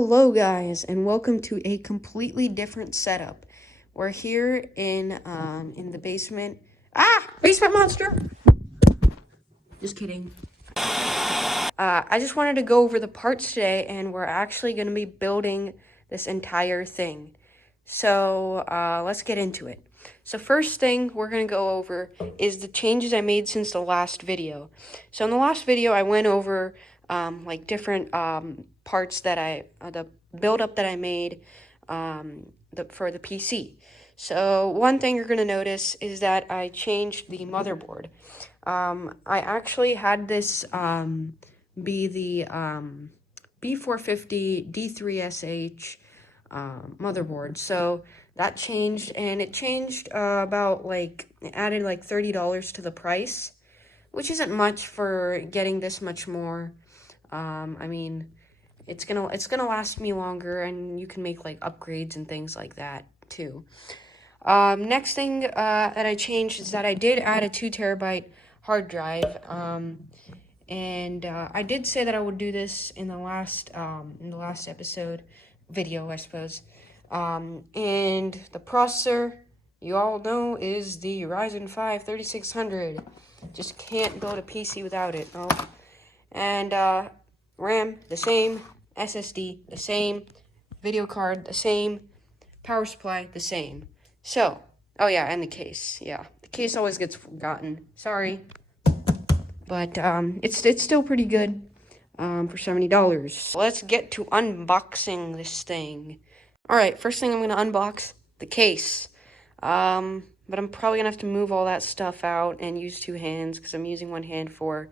Hello guys, and welcome to a completely different setup. We're here in the basement. Basement monster! Just kidding. I just wanted to go over the parts today, and we're actually going to be building this entire thing. So let's get into it. So first thing we're going to go over is the changes I made since the last video. So in the last video, I went over like different parts that the build-up that I made for the PC. So one thing you're going to notice is that I changed the motherboard. I actually had this be the B450 D3SH motherboard. So that changed, and it changed about it added like $30 to the price, which isn't much for getting this much more. I mean, it's gonna last me longer, and you can make like upgrades and things like that too. Next thing that I changed is that I did add a 2 terabyte hard drive. And I did say that I would do this in the last episode video, I suppose. And the processor, you all know, is the Ryzen 5 3600. Just can't build a PC without it. Oh. And RAM, the same. SSD, the same. Video card, the same. Power supply, the same. So, oh yeah, and the case. Yeah, the case always gets forgotten. Sorry. But it's still pretty good for $70. Let's get to unboxing this thing. Alright, first thing I'm going to unbox, the case. But I'm probably going to have to move all that stuff out and use 2 hands because I'm using 1 hand for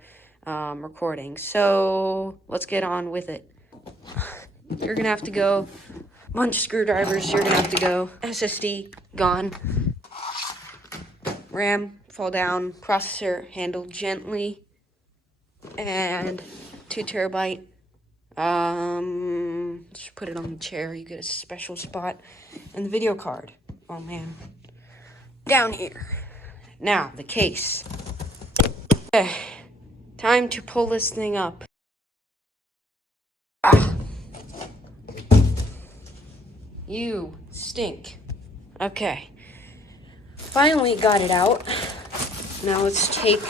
recording. So let's get on with it. You're going to have to go. Bunch of screwdrivers, you're going to have to go. SSD, gone. RAM, fall down. Processor, handled gently. And 2 terabyte. Just put it on the chair. You get a special spot. And the video card. Oh man. Down here. Now, the case. Okay. Time to pull this thing up. You stink. Okay. Finally got it out. Now let's take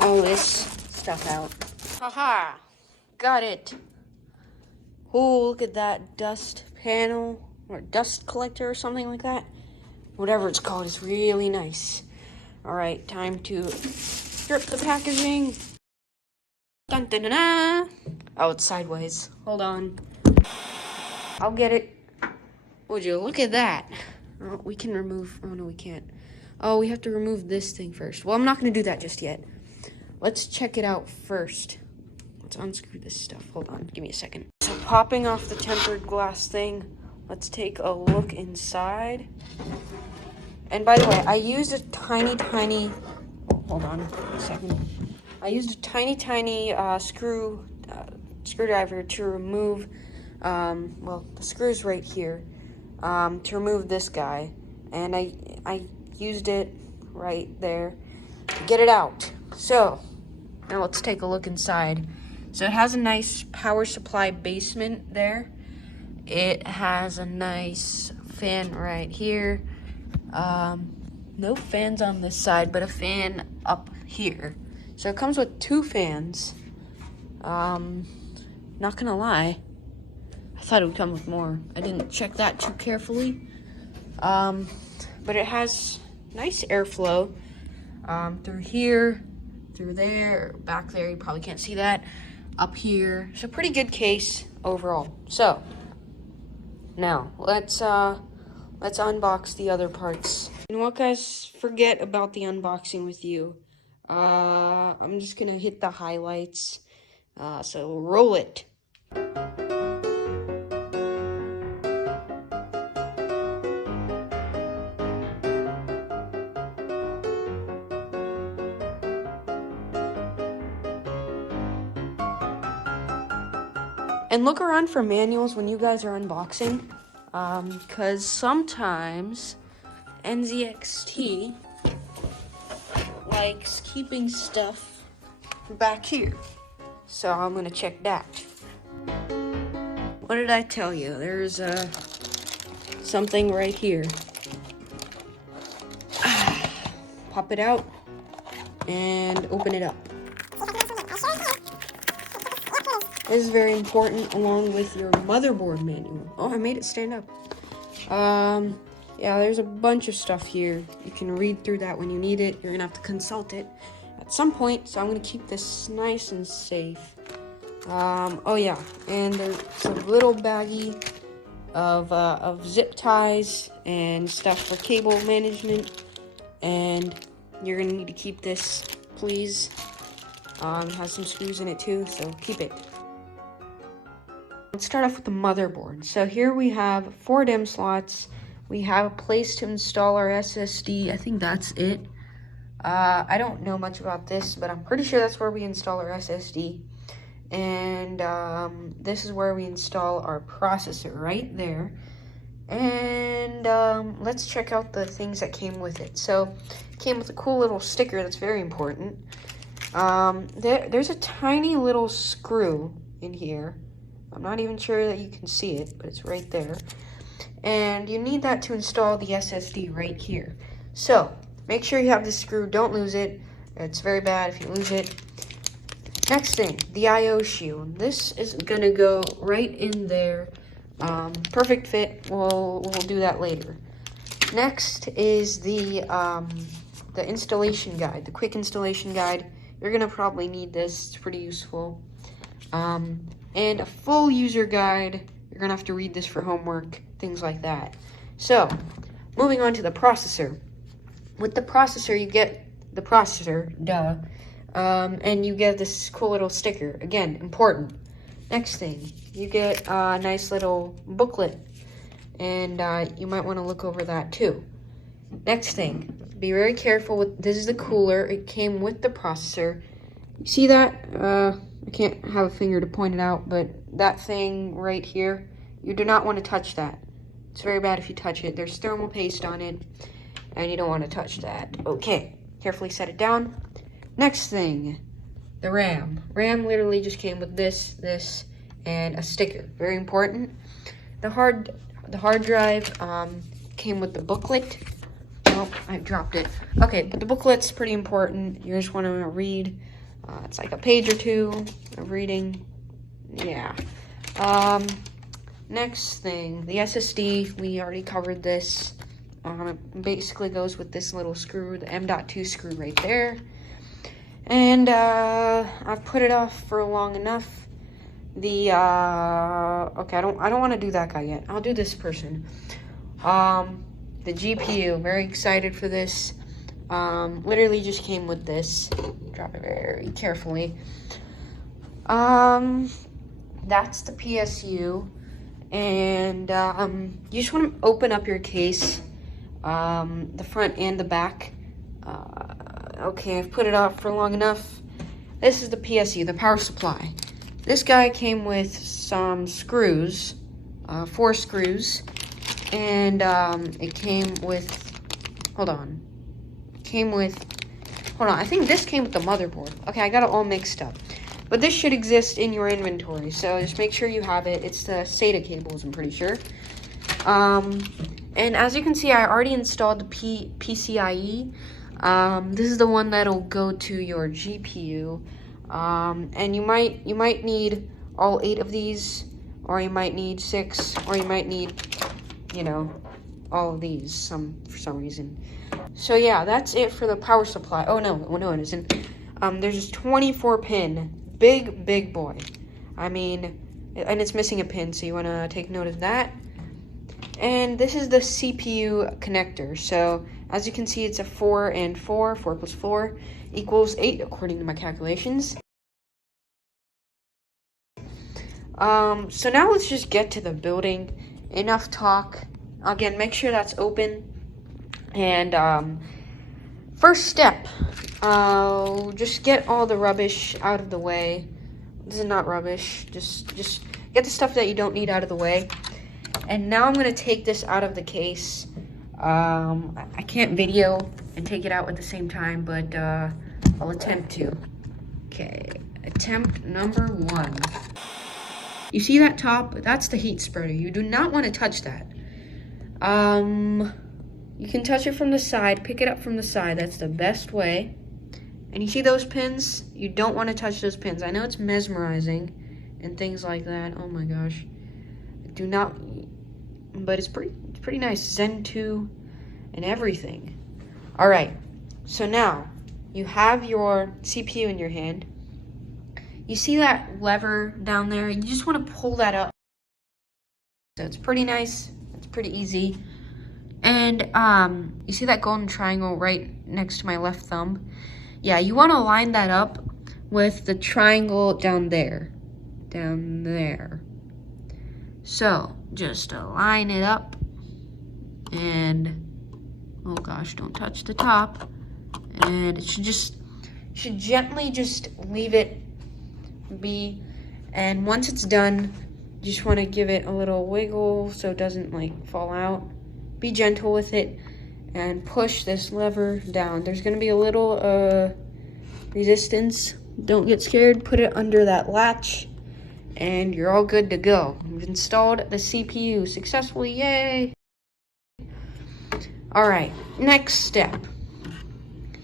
all this stuff out. Haha, got it. Oh, look at that dust panel or dust collector or something like that. Whatever it's called is really nice. All right, time to strip the packaging. Dun dun dun dun. Oh, it's sideways. Hold on. I'll get it. Would you look at that? Oh, we can remove. Oh no, we can't. Oh, we have to remove this thing first. Well, I'm not going to do that just yet. Let's check it out first. Let's unscrew this stuff. Hold on. Give me a second. So popping off the tempered glass thing, let's take a look inside. And by the way, I used a tiny... hold on a second. I used a tiny screwdriver to remove, well, the screw's right here, to remove this guy. And I used it right there to get it out. So, now let's take a look inside. So it has a nice power supply basement there. It has a nice fan right here. No fans on this side, but a fan up here. So it comes with 2 fans. Not gonna lie, I thought it would come with more. I didn't check that too carefully. But it has nice airflow through here, through there, back there. You probably can't see that. Up here. So pretty good case overall. So now let's unbox the other parts. You know what, guys? Forget about the unboxing with you. I'm just gonna hit the highlights. So roll it. And look around for manuals when you guys are unboxing, because sometimes NZXT likes keeping stuff back here. So I'm gonna check that. What did I tell you? There's something right here. Pop it out and open it up. This is very important, along with your motherboard manual. Oh, I made it stand up. Yeah, there's a bunch of stuff here. You can read through that when you need it. You're gonna have to consult it at some point, so I'm gonna keep this nice and safe. Oh yeah, and there's a little baggie of zip ties and stuff for cable management, and you're gonna need to keep this, please. It has some screws in it too, so keep it. Let's start off with the motherboard. So here we have 4 DIMM slots. We have a place to install our SSD. I think that's it. I don't know much about this, but I'm pretty sure that's where we install our SSD. And this is where we install our processor, right there. And let's check out the things that came with it. So it came with a cool little sticker that's very important. There's a tiny little screw in here. I'm not even sure that you can see it, but it's right there. And you need that to install the SSD right here. So make sure you have this screw, don't lose it. It's very bad if you lose it. Next thing, the I/O shield. This is gonna go right in there. Perfect fit. We'll do that later. Next is the installation guide, the quick installation guide. You're gonna probably need this. It's pretty useful. And a full user guide. You're gonna have to read this for homework, things like that. So, moving on to the processor. With the processor, you get the processor, duh. And you get this cool little sticker. Again, important. Next thing, you get a nice little booklet. And you might want to look over that too. Next thing, be very careful with, this is the cooler. It came with the processor. You see that? I can't have a finger to point it out, but that thing right here, you do not want to touch that. It's very bad if you touch it. There's thermal paste on it, and you don't want to touch that. Okay, carefully set it down. Next thing, the RAM. RAM literally just came with this, and a sticker. Very important. The hard drive came with the booklet. Oh, I dropped it. Okay, but the booklet's pretty important. You just want to read. It's like a page or two of reading. Yeah. Next thing, the SSD. We already covered this. It basically goes with this little screw, the M.2 screw right there. And I've put it off for long enough. Okay, I don't want to do that guy yet. I'll do this person. The GPU. Very excited for this. Literally just came with this. Drop it very carefully. That's the PSU. And you just want to open up your case, the front and the back. Okay, I've put it off for long enough. This is the PSU, the power supply. This guy came with some screws, 4 screws, and it came with, hold on, I think this came with the motherboard. Okay, I got it all mixed up. But this should exist in your inventory, so just make sure you have it. It's the SATA cables, I'm pretty sure. And as you can see, I already installed the PCIe. This is the one that'll go to your GPU. And you might need all 8 of these, or you might need 6, or you might need, all of these for some reason. So yeah, that's it for the power supply. Oh no, it isn't. There's a 24 pin, big boy. I mean, and it's missing a pin, so you want to take note of that. And this is the CPU connector. So as you can see, it's a 4 and 4. 4 plus 4 equals 8, according to my calculations. So now let's just get to the building. Enough talk. Again, make sure that's open. And first step, just get all the rubbish out of the way. This is not rubbish. Just get the stuff that you don't need out of the way. And now I'm gonna take this out of the case. I can't video and take it out at the same time, but I'll attempt to. Okay, attempt number 1. You see that top? That's the heat spreader. You do not want to touch that. You can touch it from the side, pick it up from the side. That's the best way. And you see those pins? You don't want to touch those pins. I know it's mesmerizing and things like that. Oh my gosh. Do not, but it's pretty nice. Zen 2 and everything. All right, so now you have your CPU in your hand. You see that lever down there? You just want to pull that up. So it's pretty nice. It's pretty easy. And you see that golden triangle right next to my left thumb? Yeah, you want to line that up with the triangle down there. Down there. So just line it up. And oh gosh, don't touch the top. And it should gently just leave it be. And once it's done, you just want to give it a little wiggle so it doesn't like fall out. Be gentle with it and push this lever down. There's going to be a little resistance. Don't get scared. Put it under that latch and you're all good to go. We've installed the CPU successfully. Yay! All right, next step.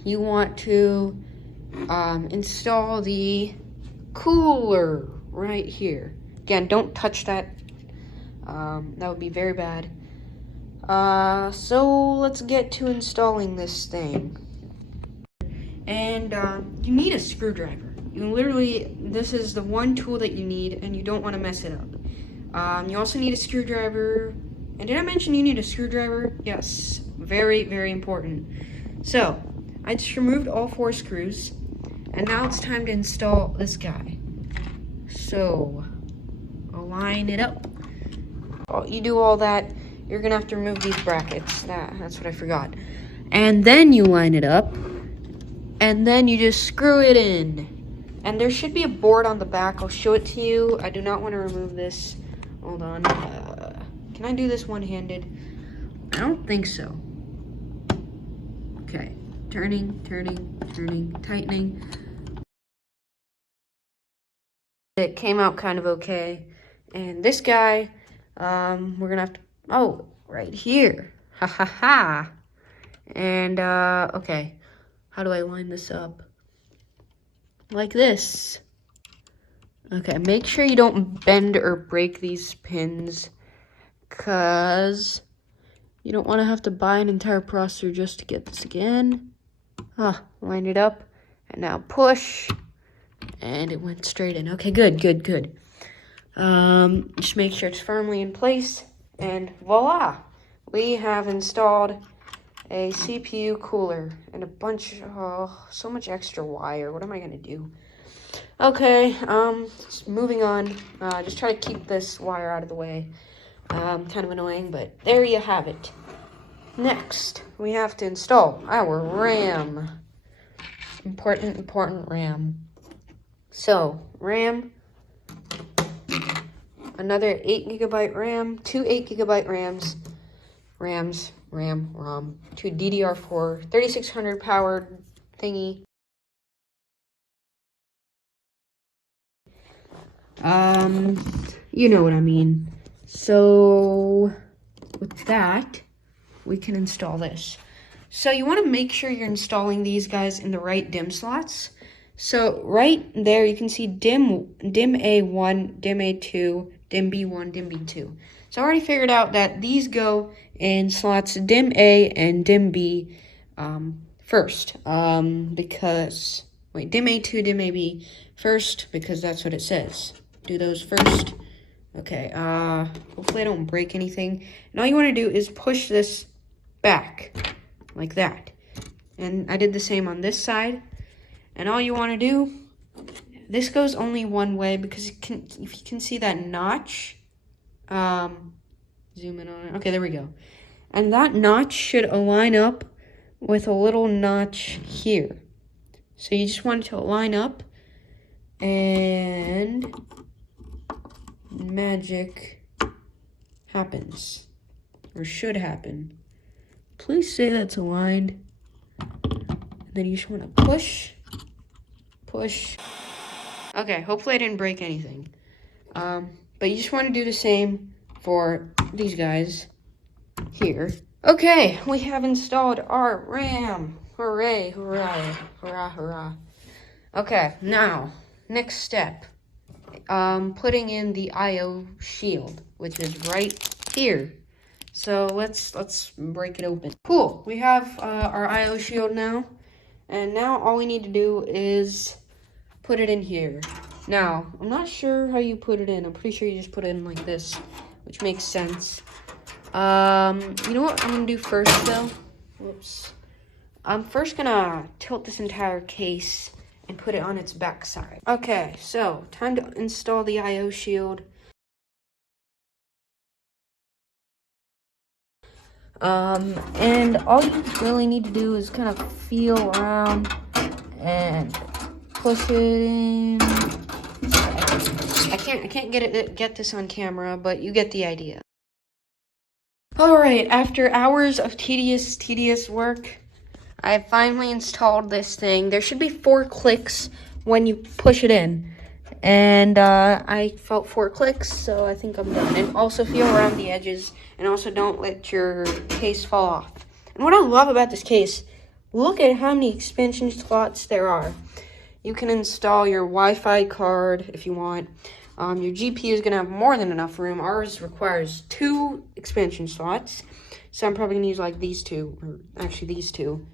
You want to install the cooler right here. Again, don't touch that. That would be very bad. So let's get to installing this thing. And you need a screwdriver. This is the one tool that you need, and you don't want to mess it up. You also need a screwdriver. And did I mention you need a screwdriver? Yes, very, very important. So, I just removed all 4 screws, and now it's time to install this guy. So, align it up. You do all that, you're gonna have to remove these brackets. That's what I forgot. And then you line it up, and then you just screw it in. And there should be a board on the back. I'll show it to you. I do not want to remove this. Hold on. Can I do this one-handed? I don't think so. Okay. Turning, tightening. It came out kind of okay. And this guy, we're gonna have to, oh, right here. Ha ha ha. And, okay. How do I line this up? Like this. Okay, make sure you don't bend or break these pins, because you don't want to have to buy an entire processor just to get this again. Line it up, and now push, and it went straight in. Okay, good. Just make sure it's firmly in place, and voila! We have installed a CPU cooler and a bunch, so much extra wire. What am I gonna do? Okay, moving on. Just try to keep this wire out of the way. Kind of annoying, but there you have it. Next, we have to install our RAM. Important RAM. So, RAM, another 8GB RAM, 2 8GB RAMs, ROM, 2 DDR4, 3600 powered thingy. You know what I mean. So, with that, we can install this. So you want to make sure you're installing these guys in the right DIMM slots. So right there, you can see DIMM A1, DIMM A2, DIMM B1, DIMM B2. So I already figured out that these go in slots DIMM A and DIMM B first. Because, wait, DIMM A2, DIMM AB first, because that's what it says. Do those first. Okay, hopefully I don't break anything. And all you want to do is push this back, like that. And I did the same on this side. And all you want to do, this goes only one way, because if you can see that notch, zoom in on it. Okay, there we go. And that notch should align up with a little notch here. So you just want it to line up, and magic happens, or should happen. Please say that's aligned. And then you just want to push. Okay, hopefully I didn't break anything. but you just want to do the same for these guys here. Okay, we have installed our RAM. Hooray, hooray, hurrah, hurrah. Okay, now, next step. Putting in the I/O shield, which is right here. So let's break it open. Cool, we have our I/O shield now. And now all we need to do is put it in here. Now, I'm not sure how you put it in. I'm pretty sure you just put it in like this, which makes sense. You know what I'm gonna do first though? Whoops. I'm first gonna tilt this entire case and put it on its back side. Okay, so time to install the I/O shield. And all you really need to do is kind of feel around and push it in. I can't get this on camera, but you get the idea. All right, after hours of tedious work, I have finally installed this thing. There should be 4 clicks when you push it in. And I felt 4 clicks, so I think I'm done. And also feel around the edges, and also don't let your case fall off. And what I love about this case, look at how many expansion slots there are. You can install your Wi-Fi card if you want. Your GPU is going to have more than enough room. Ours requires 2 expansion slots, so I'm probably going to use like these 2, or actually these two,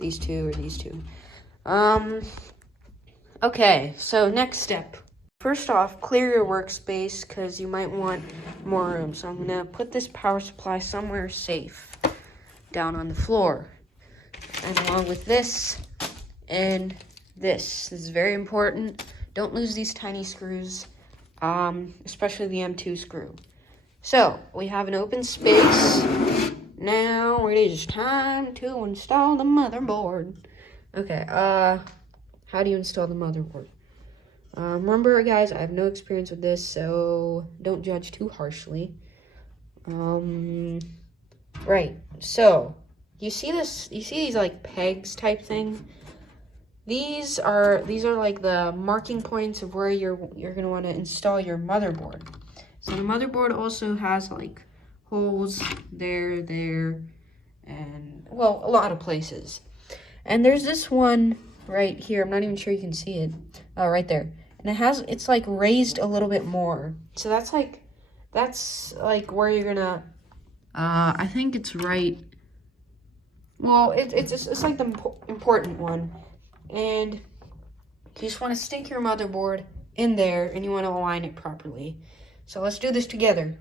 or these 2. Okay, so next step. First off, clear your workspace because you might want more room. So I'm going to put this power supply somewhere safe down on the floor. And along with this and this. This is very important. Don't lose these tiny screws, especially the M2 screw. So, we have an open space. Now it is time to install the motherboard. Okay, how do you install the motherboard? Remember, guys, I have no experience with this, so don't judge too harshly. Right, so, you see these, like, pegs type thing? These are like the marking points of where you're gonna want to install your motherboard. So the motherboard also has, like, holes there, and, well, a lot of places. And there's this one right here. I'm not even sure you can see it. Oh, right there. And it's like raised a little bit more. So that's like where you're gonna, I think it's right. Well, it's like the important one. And you just want to stick your motherboard in there and you want to align it properly. So let's do this together.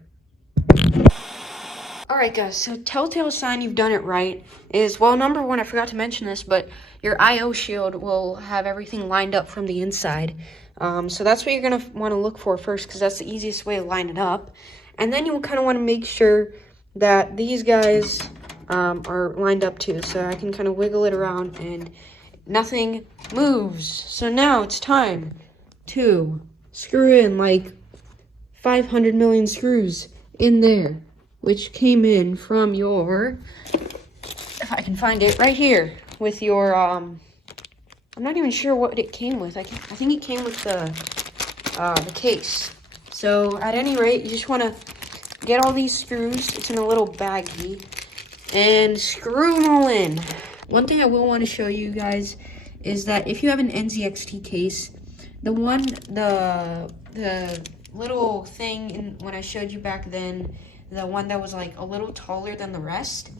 Alright guys, so telltale sign you've done it right is, well, number 1, I forgot to mention this, but your I/O shield will have everything lined up from the inside. So that's what you're going to want to look for first, because that's the easiest way to line it up. And then you kind of want to make sure that these guys are lined up too. So I can kind of wiggle it around and nothing moves. So now it's time to screw in like 500 million screws in there, which came in from your, if I can find it, right here with your, I'm not even sure what it came with. I think it came with the case. So at any rate, you just want to get all these screws. It's in a little baggie, and screw them all in. One thing I will want to show you guys is that if you have an NZXT case, the little thing when I showed you back then, the one that was like a little taller than the rest,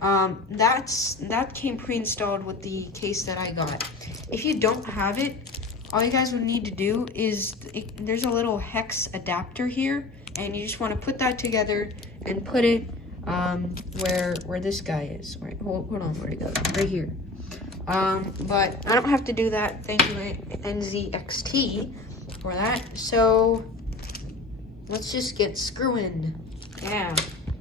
that came pre-installed with the case that I got. If you don't have it, all you guys would need to do is, there's a little hex adapter here, and you just want to put that together and put it where this guy is. Right, hold on, where'd it go? Right here. But I don't have to do that. Thank you, NZXT, for that. So let's just get screwing. Yeah.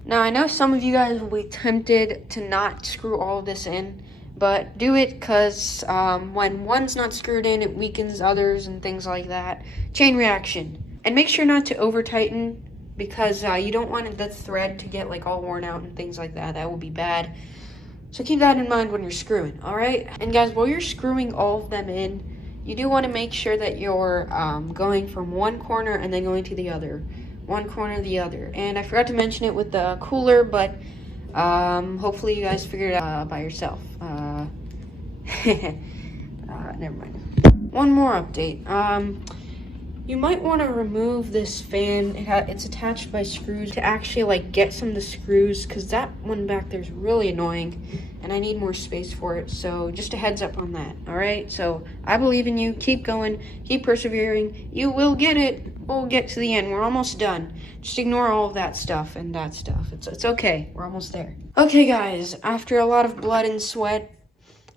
Now I know some of you guys will be tempted to not screw all of this in, but do it because when one's not screwed in, it weakens others and things like that. Chain reaction. And make sure not to over tighten, because you don't want the thread to get like all worn out and things like that. That will be bad. So keep that in mind when you're screwing, all right? And guys, while you're screwing all of them in, you do want to make sure that you're going from one corner and then going to the other. one corner or the other. And I forgot to mention it with the cooler, but hopefully you guys figured it out by yourself. Never mind. One more update. You might want to remove this fan. It's attached by screws to actually like get some of the screws, because that one back there is really annoying and I need more space for it. So just a heads up on that. All right, so I believe in you. Keep going, keep persevering. You will get it. We'll get to the end. We're almost done. Just ignore all of that stuff and that stuff. It's okay. We're almost there. Okay guys, after a lot of blood and sweat,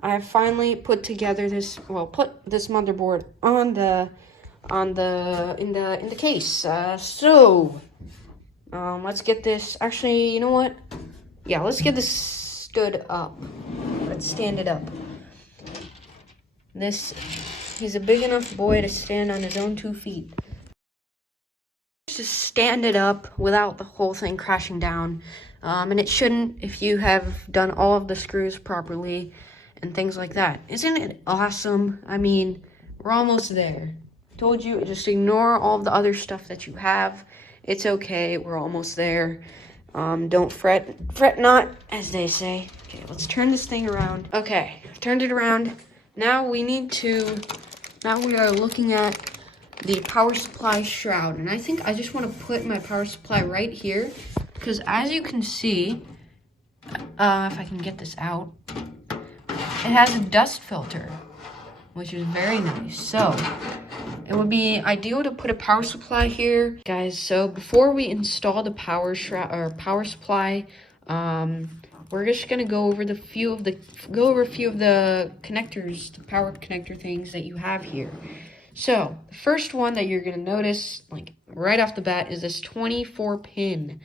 I have finally put together this, put this motherboard in the case. Let's get this. Actually, you know what? Yeah, let's get this stood up. Let's stand it up. He's a big enough boy to stand on his own 2 feet. Just stand it up without the whole thing crashing down. And it shouldn't if you have done all of the screws properly and things like that. Isn't it awesome? I mean, we're almost there. Told you, just ignore all of the other stuff that you have. It's okay, we're almost there. Don't fret not, as they say. Okay, let's turn this thing around. Okay, turned it around. Now we are looking at the power supply shroud. And I think I just want to put my power supply right here, because as you can see, if I can get this out, it has a dust filter, which is very nice. So it would be ideal to put a power supply here, guys. So before we install the power supply, we're just gonna go over a few of the connectors, the power connector things that you have here. So the first one that you're gonna notice, like right off the bat, is this 24-pin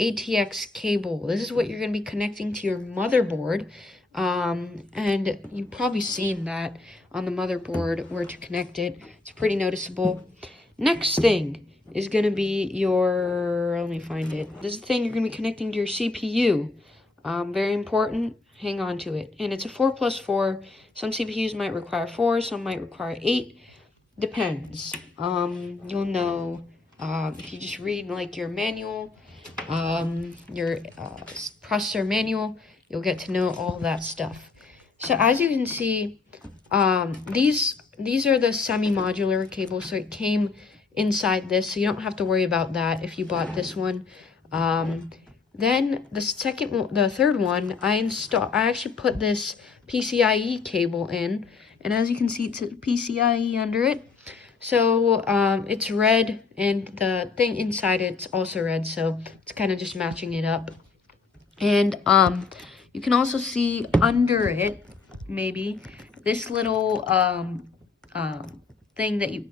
ATX cable. This is what you're gonna be connecting to your motherboard. And you've probably seen that on the motherboard where to connect it. It's pretty noticeable. Next thing is going to be your, let me find it. This is the thing you're going to be connecting to your CPU. Very important. Hang on to it. And it's a 4+4. Some CPUs might require 4, some might require 8. Depends. You'll know if you just read like your manual, your processor manual. You'll get to know all that stuff. So as you can see, these are the semi-modular cables. So it came inside this, so you don't have to worry about that if you bought this one. Then the third one, I actually put this PCIe cable in, and as you can see, it's a PCIe under it. So it's red, and the thing inside it's also red. So it's kind of just matching it up. And you can also see under it, maybe, this little thing that you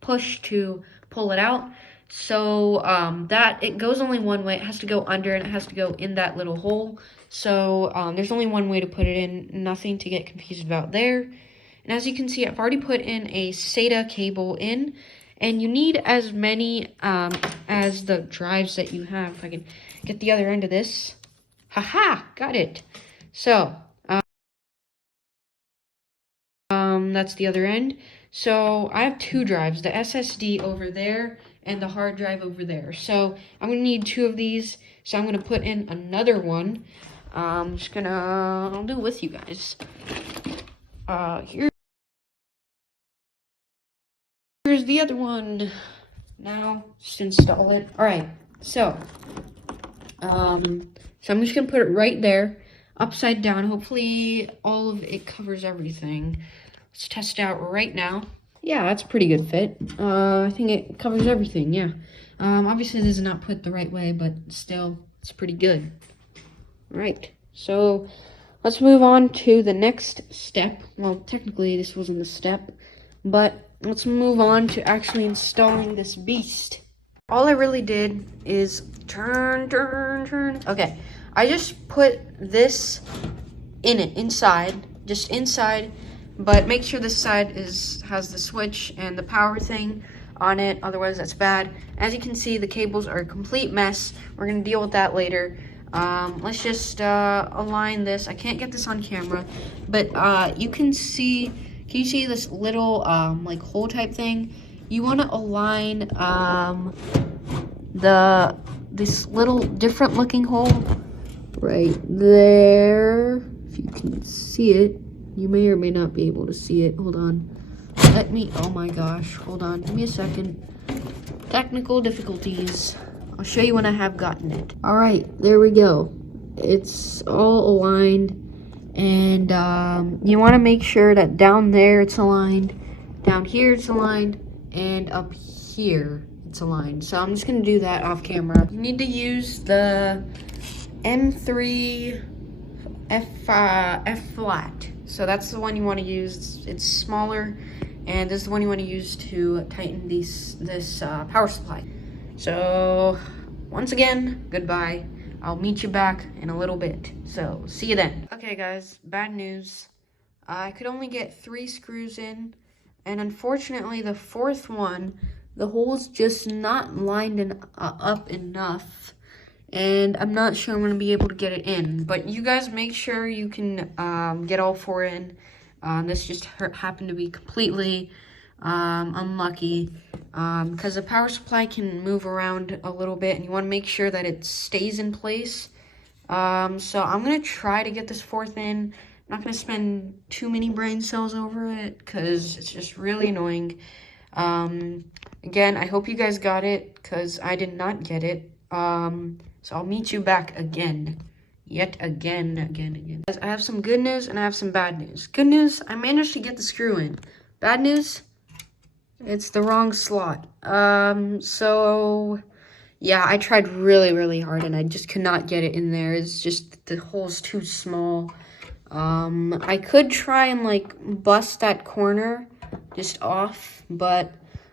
push to pull it out. So that it goes only one way. It has to go under, and it has to go in that little hole. So there's only one way to put it in. Nothing to get confused about there. And as you can see, I've already put in a SATA cable in. And you need as many as the drives that you have. If I can get the other end of this. Haha, got it. So, that's the other end. So, I have 2 drives, the SSD over there and the hard drive over there. So, I'm going to need 2 of these. So, I'm going to put in another one. I'm just going to, I'll do it with you guys. Here's the other one. Now, just install it. All right, so I'm just gonna put it right there, upside down. Hopefully, all of it covers everything. Let's test it out right now. Yeah, that's a pretty good fit. I think it covers everything. Yeah. Obviously, this is not put the right way, but still, it's pretty good. All right. So let's move on to the next step. Well, technically, this wasn't the step, but let's move on to actually installing this beast. All I really did is turn. Okay, I just put this inside, but make sure this side has the switch and the power thing on it, otherwise that's bad. As you can see, the cables are a complete mess. We're gonna deal with that later. Let's just align this. I can't get this on camera, but can you see this little like hole type thing? You want to align this little different looking hole right there. If you can see it, you may or may not be able to see it. Hold on. Oh my gosh, hold on, give me a second. Technical difficulties. I'll show you when I have gotten it. All right, there we go. It's all aligned, and you want to make sure that down there it's aligned, down here it's aligned, and up here it's aligned. So I'm just gonna do that off camera. You need to use the M3 F flat. So that's the one you want to use. It's smaller, and this is the one you want to use to tighten this power supply. So once again, goodbye. I'll meet you back in a little bit. So see you then. Okay guys, bad news. I could only get 3 screws in, and unfortunately the 4th one, the hole's just not lined up enough. And I'm not sure I'm going to be able to get it in. But you guys make sure you can get all 4 in. This just happened to be completely unlucky. Because the power supply can move around a little bit. And you want to make sure that it stays in place. So I'm going to try to get this 4th in. I'm not going to spend too many brain cells over it. Because it's just really annoying. Again, I hope you guys got it. Because I did not get it. So I'll meet you back again. Yet again. Guys, I have some good news and I have some bad news. Good news, I managed to get the screw in. Bad news, it's the wrong slot. So yeah, I tried really hard and I just could not get it in there. It's just, the hole's too small. I could try and like bust that corner just off, but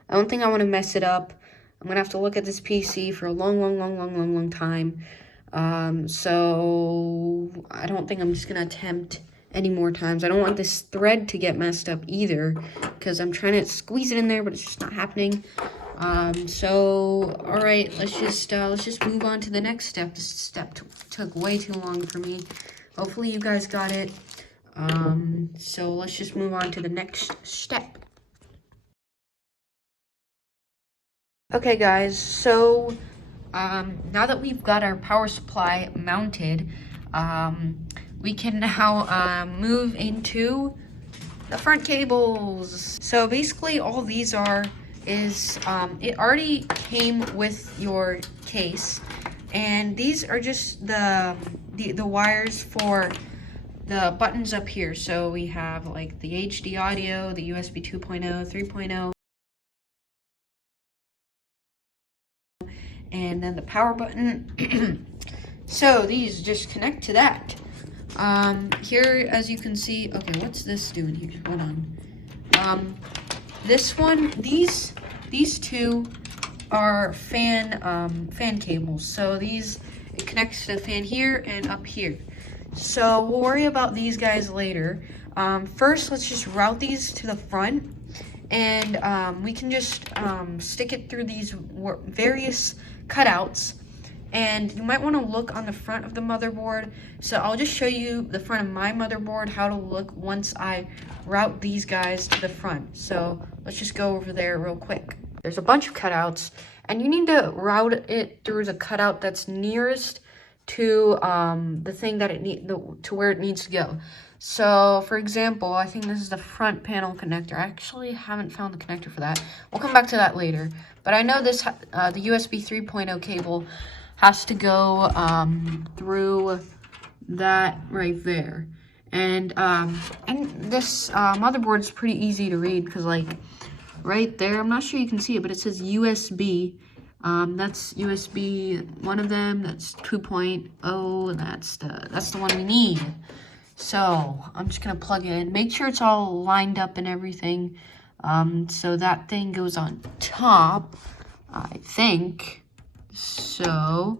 I don't think I want to mess it up. I'm gonna have to look at this PC for a long time. So I don't think I'm just gonna attempt any more times. I don't want this thread to get messed up either, because I'm trying to squeeze it in there, but it's just not happening. So all right, let's just move on to the next step. This step took way too long for me. Hopefully you guys got it. So let's just move on to the next step. Okay guys, so now that we've got our power supply mounted, we can now move into the front cables. So basically all these is it already came with your case, and these are just the wires for the buttons up here. So we have like the HD audio, the USB 2.0, 3.0, and then the power button. So these just connect to that. Here, as you can see, okay, what's this doing here? Hold on. This one, these two are fan cables. So it connects to the fan here and up here. So we'll worry about these guys later. First, let's just route these to the front, and we can just stick it through these various cutouts. And you might want to look on the front of the motherboard. So I'll just show you the front of my motherboard, how to look once I route these guys to the front. So let's just go over there real quick. There's a bunch of cutouts, and you need to route it through the cutout that's nearest to the thing that to where it needs to go. So for example, I think this is the front panel connector. I actually haven't found the connector for that. We'll come back to that later. But I know this the USB 3.0 cable has to go through that right there. And this motherboard is pretty easy to read, because like right there, I'm not sure you can see it, but it says USB. That's USB, one of them, that's 2.0, and that's the one we need. So I'm just gonna plug it in, make sure it's all lined up and everything. So that thing goes on top, I think. So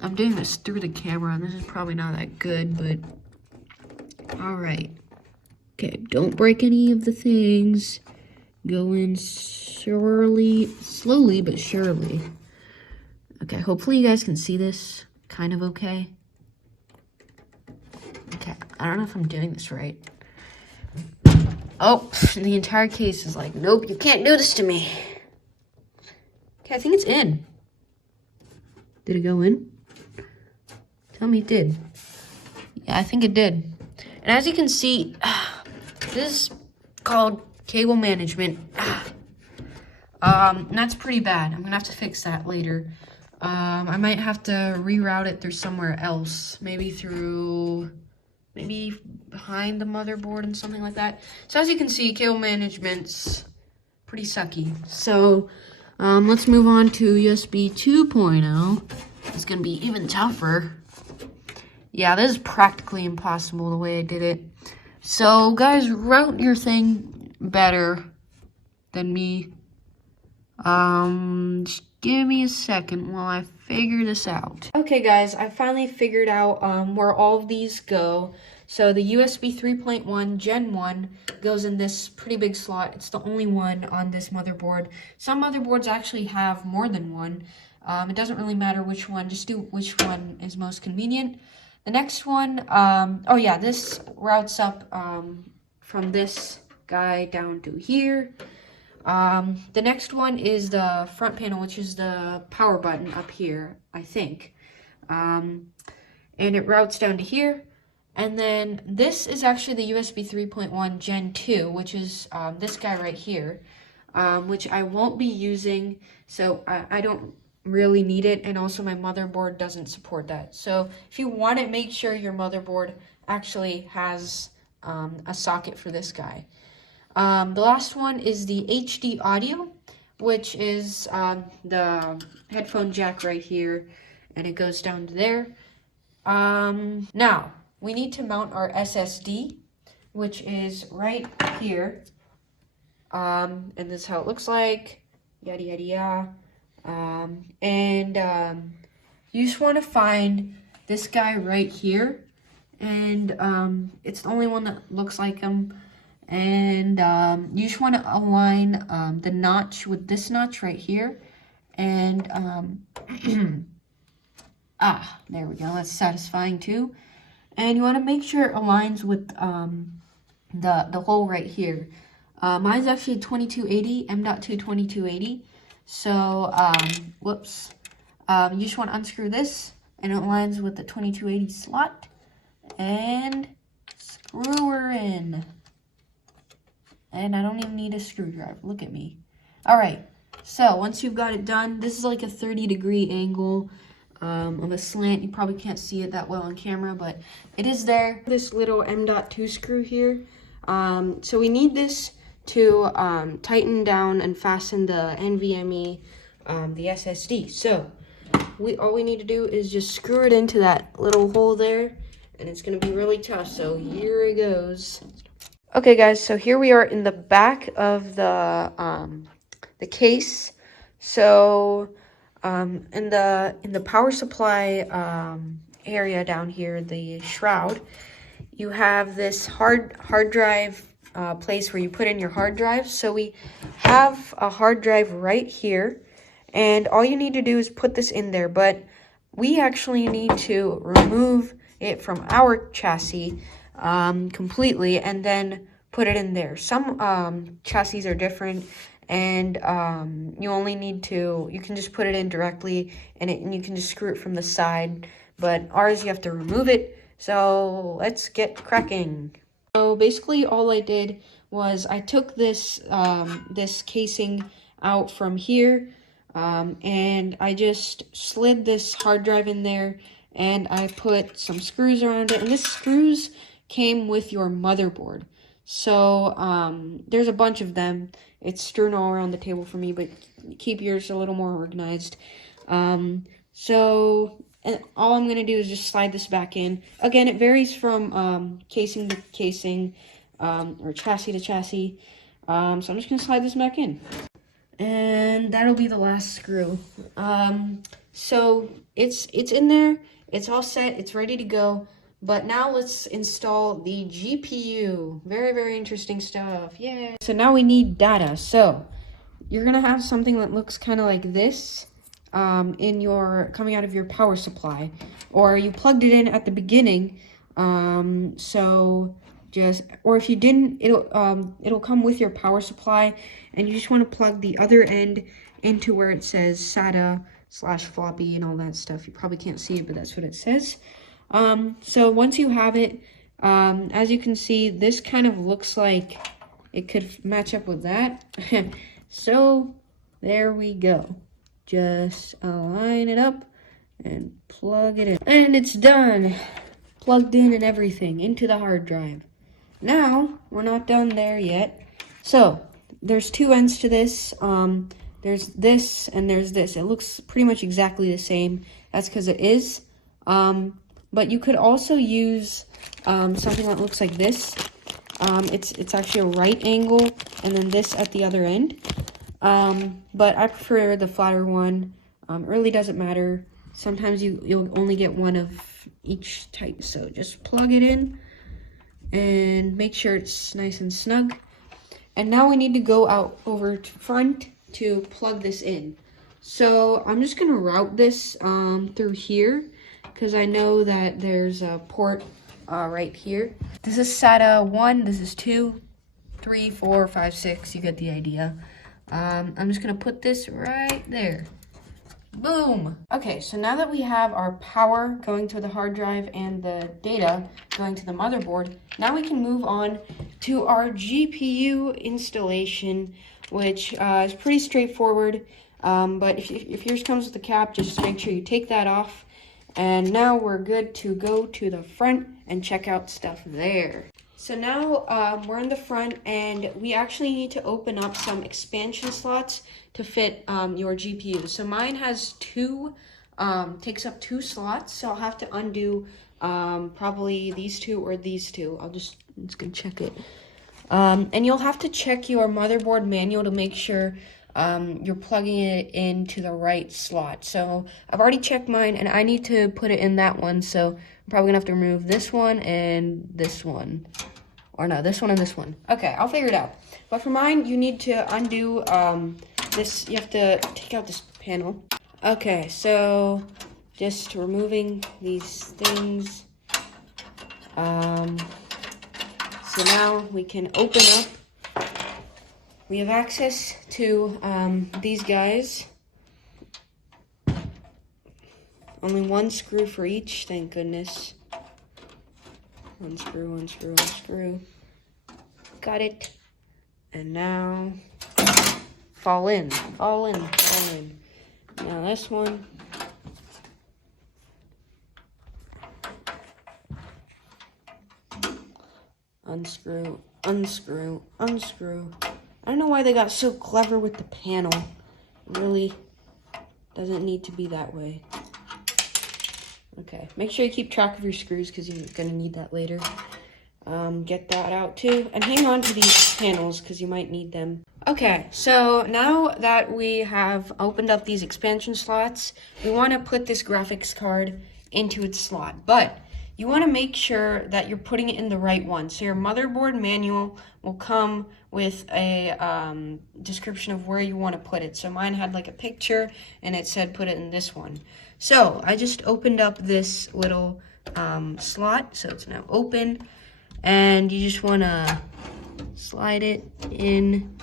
I'm doing this through the camera, and this is probably not that good, but all right. Okay, don't break any of the things. Go in slowly but surely. Okay, hopefully you guys can see this kind of okay. Okay, I don't know if I'm doing this right. Oh, the entire case is like, nope, you can't do this to me. Okay, I think it's in. Did it go in? Tell me it did. Yeah, I think it did. And as you can see, this is called cable management. That's pretty bad. I'm gonna have to fix that later. I might have to reroute it through somewhere else. Maybe behind the motherboard and something like that. So as you can see, cable management's pretty sucky. So, let's move on to USB 2.0. It's gonna be even tougher. Yeah, this is practically impossible the way I did it. So, guys, route your thing better than me. Just give me a second while I figure this out. Okay, guys, I finally figured out where all of these go. So the USB 3.1 Gen 1 goes in this pretty big slot. It's the only one on this motherboard. Some motherboards actually have more than one. It doesn't really matter which one, just do which one is most convenient. The next one, oh yeah, this routes up from this guy down to here. The next one is the front panel, which is the power button up here, I think. And it routes down to here. And then this is actually the USB 3.1 Gen 2, which is this guy right here, which I won't be using, so I don't really need it, and also my motherboard doesn't support that. So if you want it, make sure your motherboard actually has a socket for this guy. The last one is the HD audio, which is the headphone jack right here, and it goes down to there. Now, we need to mount our SSD, which is right here. And this is how it looks like, yada, yada, yada. You just want to find this guy right here, and it's the only one that looks like him. And you just want to align the notch with this notch right here, and there we go, that's satisfying too. And you want to make sure it aligns with the hole right here. Mine's actually 2280, M.2 2280. So, whoops. You just want to unscrew this, and it aligns with the 2280 slot. And screw her in. And I don't even need a screwdriver. Look at me. All right. So, once you've got it done, this is like a 30-degree angle of a slant. You probably can't see it that well on camera, but it is there. This little M.2 screw here. So we need this to tighten down and fasten the NVMe, the SSD. So all we need to do is just screw it into that little hole there, and it's going to be really tough. So here it goes. Okay, guys. So here we are in the back of the case. So in the power supply area down here, the shroud, you have this hard drive place where you put in your hard drive. So we have a hard drive right here, and all you need to do is put this in there, but we actually need to remove it from our chassis completely and then put it in there. Some chassis are different, and you only need to, you can just put it in directly, and you can just screw it from the side, but ours you have to remove it. So let's get cracking. So basically all I did was I took this this casing out from here, and I just slid this hard drive in there, and I put some screws around it, and this screws came with your motherboard. So there's a bunch of them. It's strewn all around the table for me, but keep yours a little more organized. And all I'm going to do is just slide this back in. Again, it varies from casing to casing, or chassis to chassis. So I'm just going to slide this back in. And that'll be the last screw. So it's in there. It's all set. It's ready to go. But now let's install the GPU. Very, very interesting stuff. Yeah. So now we need data. So you're going to have something that looks kind of like this. Coming out of your power supply, or you plugged it in at the beginning, or if you didn't, it'll come with your power supply, and you just want to plug the other end into where it says SATA slash floppy and all that stuff. You probably can't see it, but that's what it says. So once you have it, as you can see, this kind of looks like it could match up with that. So there we go. Just align it up and plug it in. And it's done. Plugged in and everything into the hard drive. Now, we're not done there yet. So, there's two ends to this. There's this and there's this. It looks pretty much exactly the same. That's because it is. But you could also use something that looks like this. It's actually a right angle, and then this at the other end. But I prefer the flatter one. It really doesn't matter. Sometimes you'll only get one of each type. So just plug it in and make sure it's nice and snug. And now we need to go out over to front to plug this in. So I'm just gonna route this through here because I know that there's a port right here. This is SATA 1, this is 2, 3, 4, 5, 6, you get the idea. I'm just gonna put this right there. Boom! Okay, so now that we have our power going to the hard drive and the data going to the motherboard, now we can move on to our GPU installation, which is pretty straightforward. But if yours comes with a cap, just make sure you take that off. And now we're good to go to the front and check out stuff there. So now we're in the front, and we actually need to open up some expansion slots to fit your GPU. So mine has takes up 2 slots, so I'll have to undo probably these 2 or these 2. I'm just gonna check it. And you'll have to check your motherboard manual to make sure you're plugging it into the right slot. So I've already checked mine, and I need to put it in that one, so I'm probably gonna have to remove this one and this one. Or no, this one and this one. Okay, I'll figure it out. But for mine, you need to undo this. You have to take out this panel. Okay, so just removing these things. So now we can open up. We have access to these guys. Only one screw for each, thank goodness. One screw, one screw, one screw. Got it. And now, fall in, fall in, fall in. Now this one. Unscrew, unscrew, unscrew. I don't know why they got so clever with the panel. It really doesn't need to be that way. Okay, make sure you keep track of your screws because you're going to need that later. Get that out too. And hang on to these panels because you might need them. Okay, so now that we have opened up these expansion slots, we want to put this graphics card into its slot. But you want to make sure that you're putting it in the right one. So your motherboard manual will come with a description of where you want to put it. So mine had like a picture and it said put it in this one. So I just opened up this little slot, so it's now open. And you just want to slide it in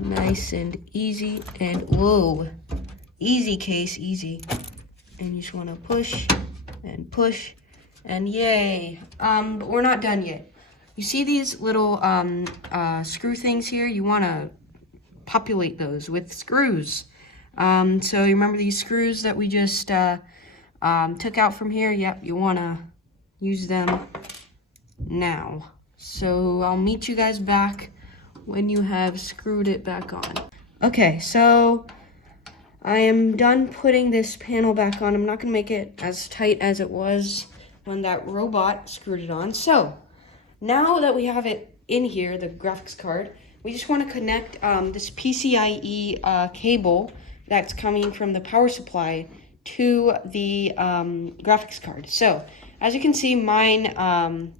nice and easy. And whoa, easy case, easy. And you just want to push and push. And yay, but we're not done yet. You see these little screw things here? You want to populate those with screws. So you remember these screws that we just took out from here? Yep, you want to use them now. So I'll meet you guys back when you have screwed it back on. Okay, so I am done putting this panel back on. I'm not going to make it as tight as it was when that robot screwed it on. So now that we have it in here, the graphics card, we just want to connect this PCIe cable that's coming from the power supply to the graphics card. So as you can see, mine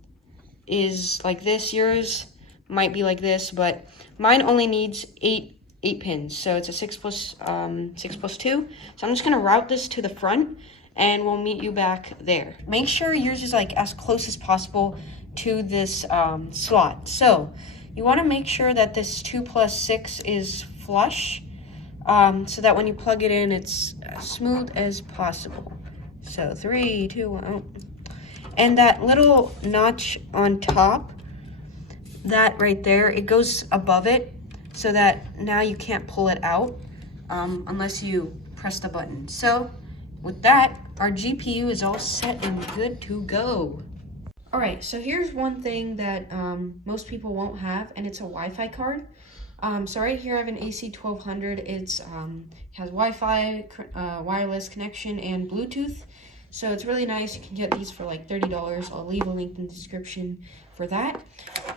is like this. Yours might be like this, but mine only needs eight pins. So it's a 6 plus 2. So I'm just gonna route this to the front and we'll meet you back there. Make sure yours is like as close as possible to this slot. So you want to make sure that this 2 plus 6 is flush. so that when you plug it in, it's as smooth as possible. So 3, 2, 1. And that little notch on top, that right there, it goes above it so that now you can't pull it out unless you press the button. So with that, our GPU is all set and good to go. All right, so here's one thing that most people won't have, and it's a Wi-Fi card. So right here I have an AC1200. It's has Wi-Fi, wireless connection, and Bluetooth. So it's really nice. You can get these for like $30. I'll leave a link in the description for that.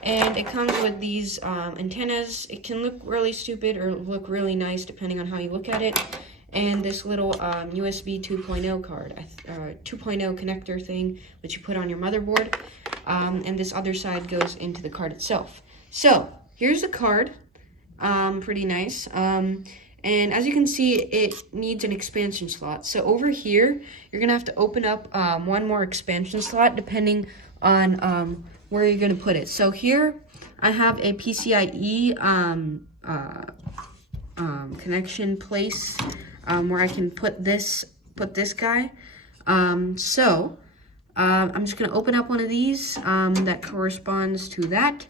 And it comes with these antennas. It can look really stupid or look really nice depending on how you look at it. And this little USB 2.0 card, 2.0 connector thing, which you put on your motherboard. And this other side goes into the card itself. So here's the card. Pretty nice. And as you can see, it needs an expansion slot. So over here, you're gonna have to open up one more expansion slot depending on where you're gonna put it. So here, I have a PCIe connection place where I can put this guy. I'm just gonna open up one of these that corresponds to that,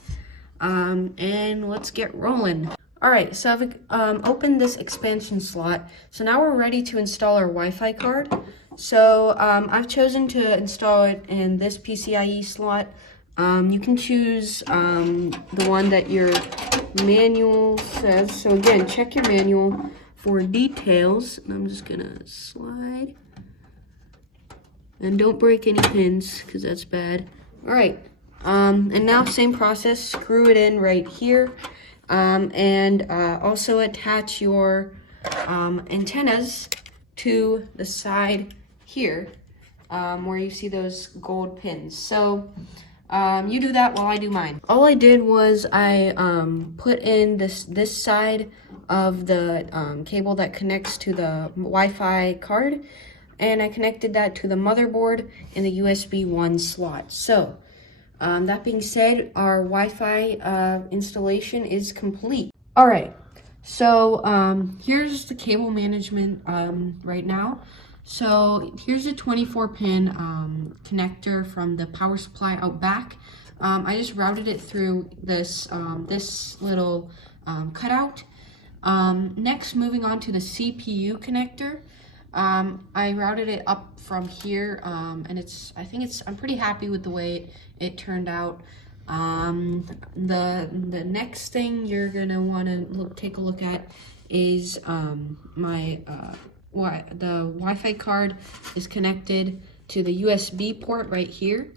and let's get rolling. All right, so I've opened this expansion slot. So now we're ready to install our Wi-Fi card. So I've chosen to install it in this PCIe slot. You can choose the one that your manual says. So again, check your manual for details. And I'm just gonna slide. And don't break any pins, because that's bad. All right, and now same process, screw it in right here. Also attach your antennas to the side here, where you see those gold pins. So you do that while I do mine. All I did was I put in this side of the cable that connects to the Wi-Fi card, and I connected that to the motherboard in the USB 1 slot. So that being said, our Wi-Fi installation is complete. All right, so here's the cable management right now. So here's a 24-pin connector from the power supply out back. I just routed it through this this little cutout. Next, moving on to the CPU connector. I routed it up from here, and I'm pretty happy with the way it turned out. The next thing you're gonna want to take a look at is the Wi-Fi card is connected to the USB port right here.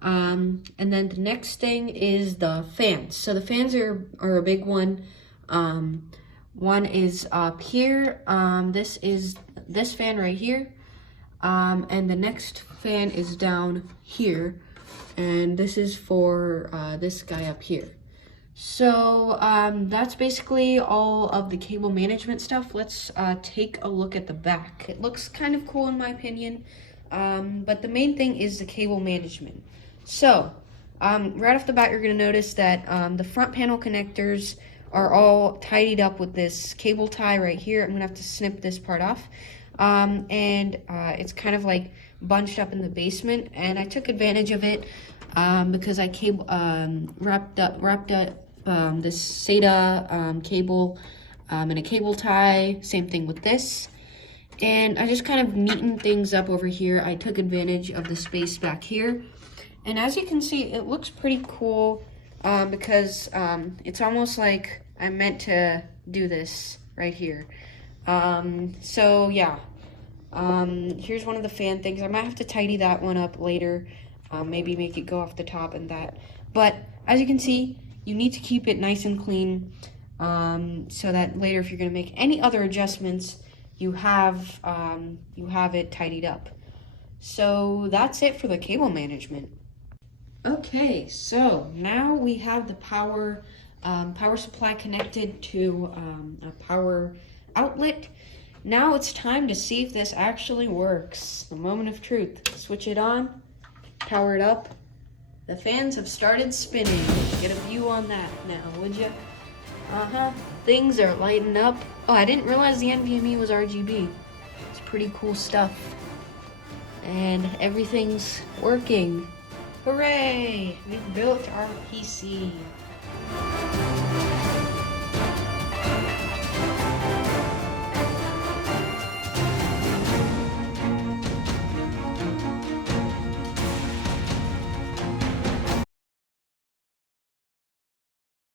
And then the next thing is the fans. So the fans are a big one. One is up here. This is this fan right here. And the next fan is down here. And this is for this guy up here. So that's basically all of the cable management stuff. Let's take a look at the back. It looks kind of cool in my opinion. But the main thing is the cable management. So right off the bat, you're gonna notice that the front panel connectors are all tidied up with this cable tie right here. I'm gonna have to snip this part off. It's kind of like bunched up in the basement, and I took advantage of it because I wrapped up this SATA cable in a cable tie. Same thing with this. And I just kind of neatened things up over here. I took advantage of the space back here. And as you can see, it looks pretty cool because it's almost like I meant to do this right here. So yeah, here's one of the fan things. I might have to tidy that one up later, maybe make it go off the top and that. But as you can see, you need to keep it nice and clean so that later if you're gonna make any other adjustments, you have it tidied up. So that's it for the cable management. Okay, so now we have the power supply connected to a power outlet. Now it's time to see if this actually works. The moment of truth. Switch it on, power it up. The fans have started spinning. Get a view on that now, would you? Uh-huh. Things are lighting up. Oh, I didn't realize the NVMe was RGB. It's pretty cool stuff. And everything's working. Hooray! We've built our PC.